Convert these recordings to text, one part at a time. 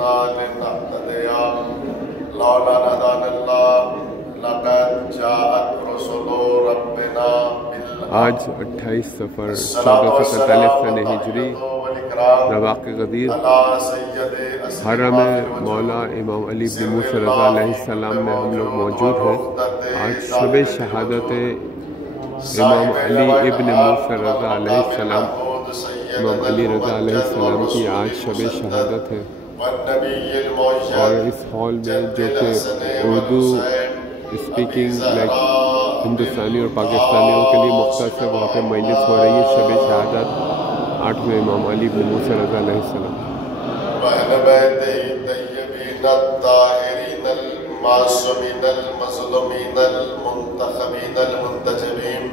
آج 28 صفر 1447 سن ہجری رواق غدیر حرم مولا امام علی بن موسیٰ رضا علیہ السلام میں ہم لوگ موجود ہیں۔ آج شب شہادت امام علی ابن موسیٰ رضا علیہ السلام، امام علی رضا علیہ السلام کی آج شب شہادت ہے، اور اس ہال میں جو کہ اردو اسپیکنگ لائک ہندوستانی اور پاکستانیوں کے لیے مختص ہے، وہاں پہ مجلس ہو رہی ہے شب شہادت 8ویں امام علی بن موسیٰ رضا علیہ السلام۔ وَأَهْلَ بَيْتِهِ الطَّيِّبِينَ الطَّاهِرِينَ الْمَعْصُومِينَ الْمَظْلُومِينَ الْمُنْتَخَبِينَ الْمُنْتَجَبِينَ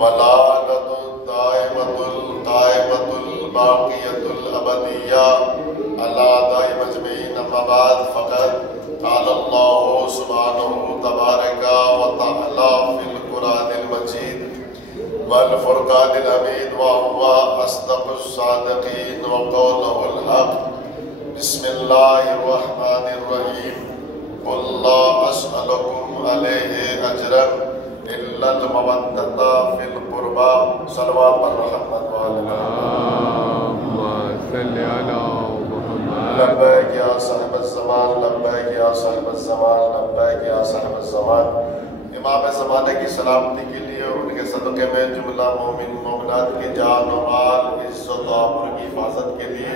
وَلَعْنَةُ الدَّائِمَةُ الْقَائِمَةُ الْبَاقِيَةُ الْأَبَدِيَّةُ عَلَىٰ دَائِمِ أَجْمَعِينَ أَمَّا بَعْدُ فَقَدْ قَالَ اللَّهُ سُبْحَانَهُ تَبَارَكَ وَتَعَالَىٰ فِي الْقُرْآنِ الْمَجِيدِ والفرقان الحميد وهو أصدق الصادقين وقوله الحق بسم الله الرحمن الرحيم قل لا أسألكم عليه أجرا إلا المودة في القربى صلوات محمد اللهم صل على محمد۔ لبيك يا صاحب الزمان، لبيك يا صاحب الزمان، لبيك يا صاحب الزمان۔ امام زمانے کی سلامتی کے لیے اور ان کے صدقے میں جملہ مومن مومنات کی جان و مال، عزت و آبرو کی حفاظت کے لیے،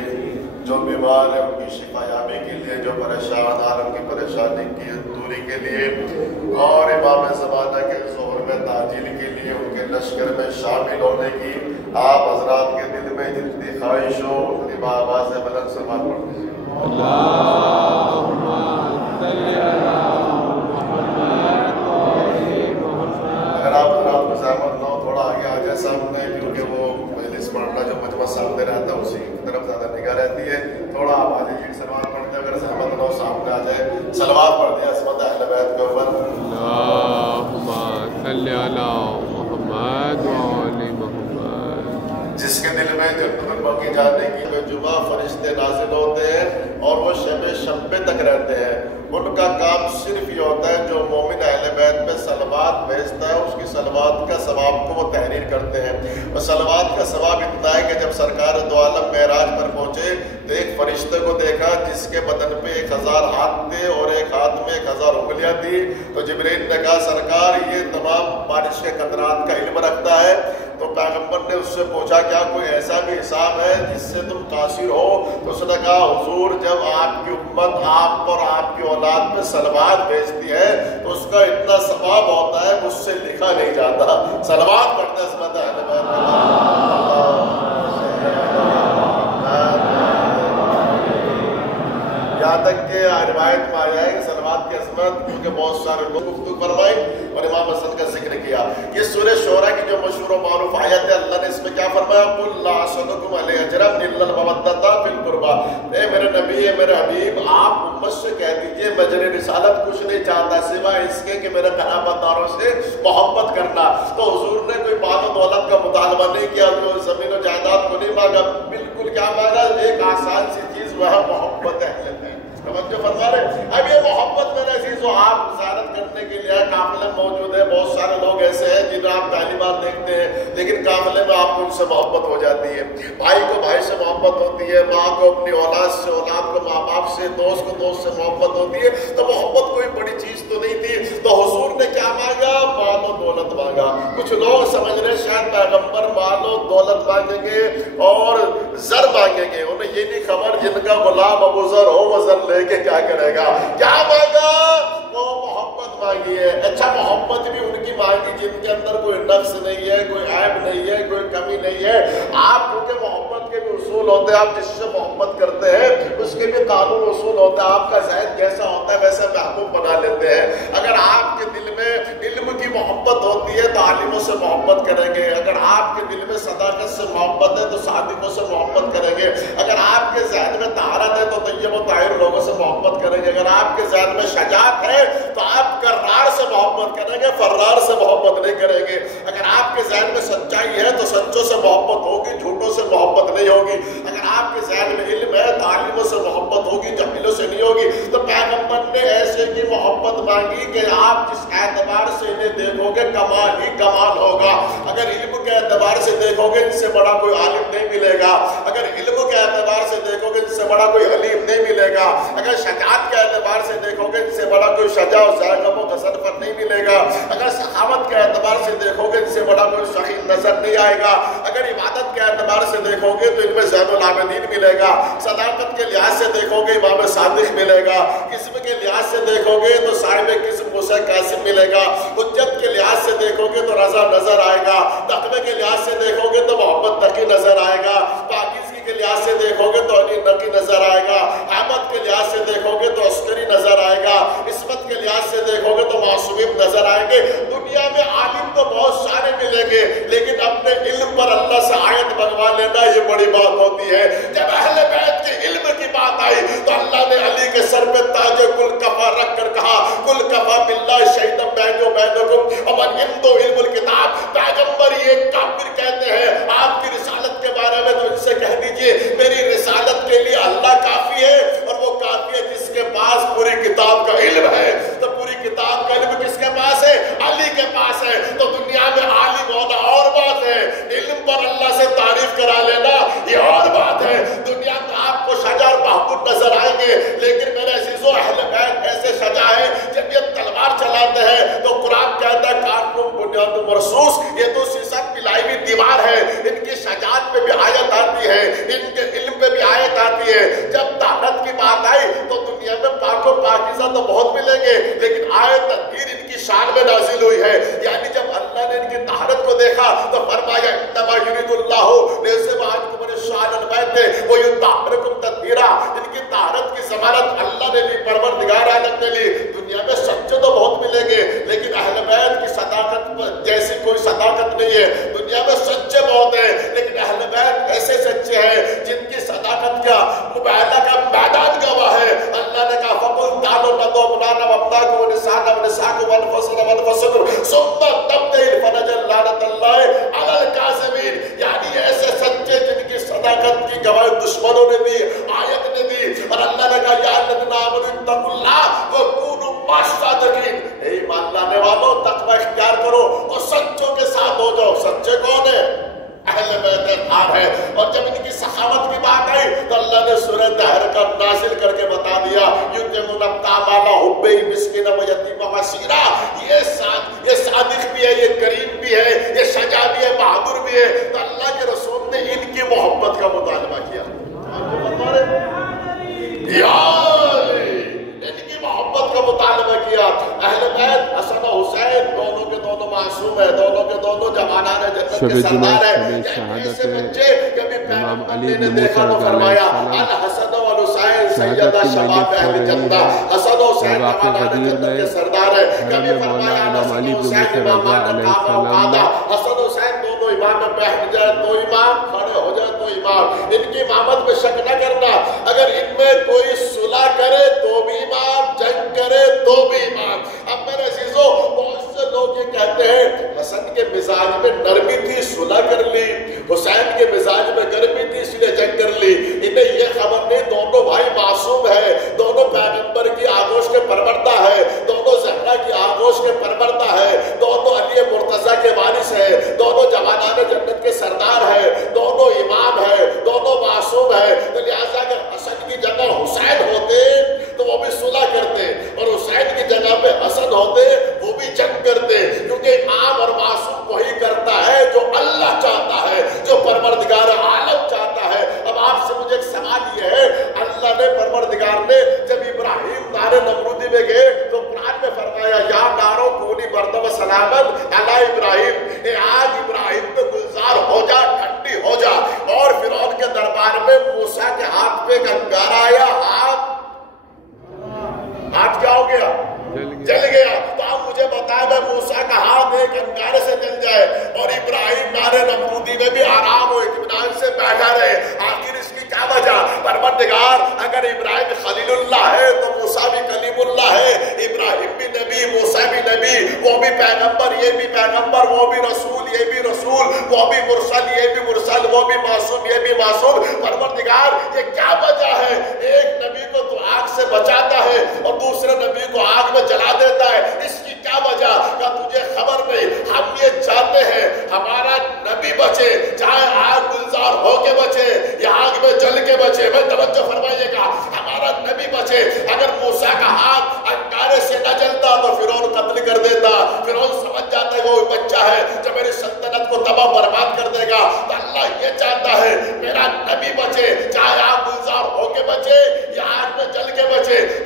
جو بیمار ہے ان کی شفا یابی کے لیے، جو پریشان ہیں ان کی پریشانی کی دوری کے لیے، اور امام زمانہ کے ظہور میں تعجیل کے لیے، ان کے لشکر میں شامل ہونے کی آپ حضرات کے دل میں جتنی خواہش ہو اتنی آواز بلند سماعت پڑھ دیجیے۔ اللہم صلی علی اگر آپ حضرات کو زحمت نہ ہو تھوڑا آگے آ جائے سامنے، کیونکہ وہ مجلس پڑھنا جو مجمع سامنے رہتا ہے اسی کی طرف زیادہ نگاہ رہتی ہے، تھوڑا آپ آ جائیے سلوات پڑھتے ہیں، اگر زحمت نہ ہو سامنے آ جائے سلوات پڑھتے ہیں عصمت اہل بیت کے اوپر۔ اللہم صلی علی محمد و آل محمد۔ جس کے دل میں جنت الباقی جانے کی بے جمعہ فرشتے نازل ہوتے ہیں اور وہ شب شبے تک رہتے ہیں، ان کا کام صرف یہ ہوتا ہے جو مومن اہل بیت پہ صلوات بھیجتا ہے اس کی صلوات کا ثواب کو وہ تحریر کرتے ہیں، اور صلوات کا ثواب اتنا ہے کہ جب سرکار دو عالم معراج پر پہنچے تو ایک فرشتے کو دیکھا جس کے بدن پہ 1000 ہاتھ تھے اور ایک ہاتھ میں 1000 انگلیاں تھی، تو جبرائیل نے کہا سرکار یہ تمام بارش کے قطرات کا علم رکھتا ہے، تو پیغمبر نے اس سے پوچھا کیا کوئی ایسا بھی حساب ہے جس سے تم قاصر ہو؟ تو اس نے کہا حضور جب آپ کی امت آپ اور آپ کی اولاد میں صلوات بھیجتی ہے تو اس کا اتنا ثواب ہوتا ہے مجھ سے لکھا نہیں جاتا۔ صلوات پڑھتے ہیں عصمت اہل بیت۔ یہاں تک کہ روایت میں آیا ہے کہ صلوات کی عظمت کیونکہ بہت سارے لوگ گفتگو فرمائی اور امام حسن کا ذکر کیا۔ یہ سورہ شعراء کی جو مشہور و معروف آیت ہے، اللہ نے اس میں کیا فرمایا؟ قُلْ لَا أَسْأَلُكُمْ عَلَيْهِ أَجْرًا إِلَّا الْمَوَدَّةَ فِي الْقُرْبَى۔ اے میرے نبی، اے میرے حبیب، آپ امت سے کہہ دیجئے میں اجر رسالت کچھ نہیں چاہتا سوائے اس کے کہ میرے قرابت داروں سے محبت کرنا۔ تو حضور نے کوئی مال و دولت کا مطالبہ نہیں کیا، جو زمین و جائیداد کو نہیں مانگا، بالکل کیا مانگا؟ ایک آسان سی چیز، وہ ہے محبت اہل بیت۔ توجہ فرما رہے۔ اب یہ محبت میرے عزیزو آپ زیارت کرنے کے لیے قافلے موجود ہے، بہت سارے لوگ ایسے ہیں جنہیں آپ پہلی بار دیکھتے ہیں لیکن قافلے میں آپ کو ان سے محبت ہو جاتی ہے، بھائی کو بھائی سے محبت ہوتی ہے، ماں کو اپنی اولاد سے، اولاد کو ماں باپ سے، دوست کو دوست سے محبت ہوتی ہے۔ تو محبت کوئی بڑی چیز تو نہیں تھی، تو حضور نے کیا مانگا؟ مال و دولت مانگا۔ کچھ لوگ سمجھ رہے شاید پیغمبر مال و دولت مانگیں گے اور زر مانگیں گے، انہیں یہ نہیں خبر جن کا غلام ابو ذر ہو وہ زر لے کے کیا کرے گا؟ کیا مانگا؟ وہ محبت مانگی ہے۔ اچھا محبت بھی ان کی مانگی جن کے اندر کوئی نقص نہیں ہے، کوئی عیب نہیں ہے، کوئی کمی نہیں ہے۔ آپ کیونکہ محبت کے بھی اصول ہوتے ہیں، آپ جس سے محبت کرتے ہیں اس کے بھی قانون اصول ہوتا ہے، آپ کا ذہن جیسا ہوتا ہے ویسا محبوب بنا لیتے ہیں۔ اگر آپ کے دل میں علم کی محبت ہوتی ہے تو عالموں سے محبت کریں گے، اگر آپ کے دل میں صداقت سے محبت ہے تو صادقوں سے محبت کریں گے، اگر آپ کے ذہن میں طہارت ہے تو طیب و طاہر لوگوں سے محبت کریں گے، اگر آپ کے ذہن میں شجاعت ہے تو آپ کرار سے محبت کریں گے، فرار سے محبت نہیں کریں گے، اگر آپ کے ذہن میں سچائی ہے تو سچوں سے محبت ہوگی، جھوٹوں سے محبت نہیں ہوگی، اگر آپ کے ذہن میں علم ہے تو عالموں سے محبت ہوگی، جب نہیں ہوگی. تو پیغمبر نے ایسے کی محبت مانگی کہ آپ جس اعتبار سے انہیں دیکھو گے کمال ہی کمال ہوگا. اگر علم کے اعتبار سے دیکھو گے ان سے بڑا کوئی عالم نہیں ملے گا. اگر علم کے اعتبار سے دیکھو گے ان سے بڑا کوئی حلیم نہیں ملے گا. اگر شجاعت کے اعتبار سے دیکھو گے ان سے بڑا کوئی شجاع و ذائقہ و غضنفر نہیں ملے گا. اگر سخاوت کے اعتبار سے دیکھو گے ان سے بڑا کوئی سخی نظر نہیں آئے گا. اگر عبادت کے اعتبار سے دیکھو گے تو ان میں زین العابدین ملے گا. صداقت کے لحاظ سے دیکھو گے امام صادق ملے گا. قسم کے لحاظ سے دیکھو گے تو صاحب قسم موسیٰ قاسم ملے گا. حجت کے لحاظ سے دیکھو گے تو رضا نظر آئے گا. تقوی کے لحاظ سے دیکھو گے تو محمد تقی نظر آئے گا. پاکیزگی کے لحاظ سے دیکھو گے تو علی نقی نظر آئے گا. احمد کے لحاظ سے دیکھو گے تو عسکری نظر آئے گا. عصمت کے لحاظ سے دیکھو گے تو معصومین نظر آئیں گے. دنیا میں عالم تو بہت سارے ملیں گے لیکن اپنے علم پر اللہ سے آیت منگوا لینا یہ بڑی بات ہوتی ہے. جب اہل بیت کے علم کی بات آئی تو اللہ نے علی کے سر پہ تاج کل کفا رکھ کر کہا کل کفا باللہ شہیدا بینی و بینکم ومن عنده علم الکتاب. پیغمبر یہ کافر کہتے ہیں آپ کی رسالت کے بارے میں تو ان سے کہہ دیجئے میری رسالت کے لیے اللہ کافی ہے اور وہ کافی ہے جس کے پاس پوری کتاب کا علم ہے. تو پوری کتاب کا علم کس کے پاس ہے؟ علی کے پاس ہے. تو دنیا میں عالم ہونا اور بات ہے, علم پر اللہ سے تعریف کرا لینا یہ اور بات ہے. دنیا میں آپ کو شجاع اور بہادر نظر آئیں گے لیکن میرے عزیزو اہل بیت ایسے شجاع ہے جب یہ تلوار چلاتے ہیں تو قرآن کہتا ہے کانکم بنیاد مرصوص, یہ تو سیسا پلائی ہوئی دیوار ہے. ان کی شجاعت پہ بھی آیت آتی ہے, ان کے علم پہ بھی آیت آتی ہے. جب طاقت کی بات آئی تو دنیا میں پاک و پاکیزہ تو بہت ملیں گے لیکن آیت تطہیر ان کی شان میں نازل ہوئی ہے. یعنی جب اللہ نے ان کی طہارت کو دیکھا تو فرمایا انما یرید اللہ لیذهب عنکم الرجس البیت ویطہرکم تطہیرا. ان کی طہارت کی ضمانت اللہ نے لی, پروردگار عالم نے لی. دنیا میں سچے تو بہت ملیں گے لیکن اہل بیت کی صداقت جیسی کوئی صداقت نہیں ہے. دنیا میں سچے بہت ہیں لیکن اہل بیت ایسے سچے ہیں جن کی صداقت کا مباہلہ کا میدان گواہ ہے. اللہ نے کہا فقل تعالوا ندعو ابناءنا وابناءکم ونساءنا ونساءکم وانفسنا وانفسکم ثم نبتہل فنجعل لعنۃ اللہ علی الکاذبین. یعنی ایسے سچے جن کی صداقت کی گواہی دشمنوں نے دی, آیت نے دی. اور اللہ نے کہا یا الذین آمنوا اتقوا اللہ وکونوا مع الصادقین. اے ایمان لانے والوں تقوی اختیار کرو اور سچوں کے ساتھ ہو جاؤ. سچے کون ہیں؟ اہل بیت اطہار ہے. اور جب ان کی سخاوت کی بات آئی تو اللہ نے سورہ دہر کا نازل کر کے بتا دیا یطعمون الطعام علی حبہ مسکینا و یتیما و اسیرا. یہ صادق بھی ہے, یہ کریم بھی ہے, یہ شجاع بھی ہے, بہادر بھی ہے. تو اللہ کے رسول نے ان کی محبت کا مطالبہ کیا. ان کی محبت کا مطالبہ کیا. اہل بیت حسن و حسین دونوں کے دونوں معصوم ہیں, دونوں کے دونوں جوانان جنت کے سردار ہیں. ایسے بچے کبھی امام علی پیغمبر نے بن دیکھا تو فرمایا الحسن والحسین سیدہ شباب اہل جنہ. حسن و حسین جوانان جنت کے سردار ہیں. کبھی فرمایا الحسن و حسین امامان القعبہ وقعدہ. حسن و حسین دونوں امام میں بیٹھ جائے تو امام, کھڑے ہو جائے تو امام. ان کی امامت میں شک نہ کرنا. اگر ان میں کوئی صلح کرے تو بھی امام, جنگ کرے تو بھی امام. اب میرے عزیزو بہت سے لوگ یہ کہتے ہیں حسن کے مزاج میں نرمی تھی صلح کر لی, حسین کے مزاج میں گرمی تھی اس لیے جنگ کر لی. انہیں یہ خبر نہیں دونوں بھائی معصوم ہے, دونوں پیغمبر کی آغوش کے پروردہ ہے, دونوں زہرا کی آغوش کے پروردہ ہے, دونوں علی مرتضیٰ کے وارث ہے, دونوں جوانان جنت کے سردار ہے, دونوں امام ہے, دونوں معصوم ہے. تو لہٰذا اگر حسن کی جگہ حسین ہوتے تو وہ بھی صلح کرتے اور حسین کی جگہ پہ حسن ہوتے وہ بھی جنگ کرتے. کیونکہ امام اور معصوم وہی کرتا ہے جو اللہ چاہتا ہے, جو پروردگار عالم چاہتا ہے. اب آپ سے مجھے ایک سوال یہ ہے, اللہ نے پروردگار نے جب ابراہیم نار نمرودی میں گئے تو قرآن میں فرمایا یا نارو کونی بردا و سلامت علی ابراہیم. اے آگ ابراہیم پہ گلزار ہو جا, ٹھنڈی ہو جا. اور فرعون کے دربار میں موسیٰ کے ہاتھ پہ ایک انگارہ آیا, ہاتھ کیا ہو گیا؟ جل گیا. تو آپ مجھے بتائیں میں موسیٰ کا ہاتھ ایک انگارے سے جل جائے اور ابراہیم نار نمرودی میں بھی آرام و اطمینان سے بیٹھا رہے, آخر اس کی کیا وجہ؟ پروردگار اگر ابراہیم خلیل اللہ ہے تو موسیٰ بھی کلیم اللہ ہے. ابراہیم بھی نبی, موسیٰ بھی نبی, وہ بھی پیغمبر, یہ بھی پیغمبر, وہ بھی رسول, یہ بھی رسول, وہ بھی مرسل, یہ بھی مرسل, وہ بھی معصوم, یہ بھی معصوم. پروردگار یہ کیا وجہ ہے ایک نبی کو تو آگ سے بچاتا ہے اور دوسرے نبی کو آگ میں جلا دیتا ہے؟ اس کی کیا وجہ؟ کیا تجھے خبر نہیں؟ ہم یہ چاہتے ہیں ہمارا نبی بچے، چاہے آگ گلزار ہو کے بچے یا آگ میں جل کے بچے۔ میں توجہ فرمائیے گا، ہمارا نبی بچے۔ اگر موسیٰ کا ہاتھ انگارے سے نہ جلتا تو فرعون قتل کر دیتا۔ فرعون سمجھ جاتا ہے وہ بچہ ہے جو میری سلطنت کو تباہ برباد کر دے گا۔ تو اللہ یہ چاہتا ہے میرا نبی بچے، چاہے آگ گلزار ہو کے بچے یا آگ میں جل کے بچے۔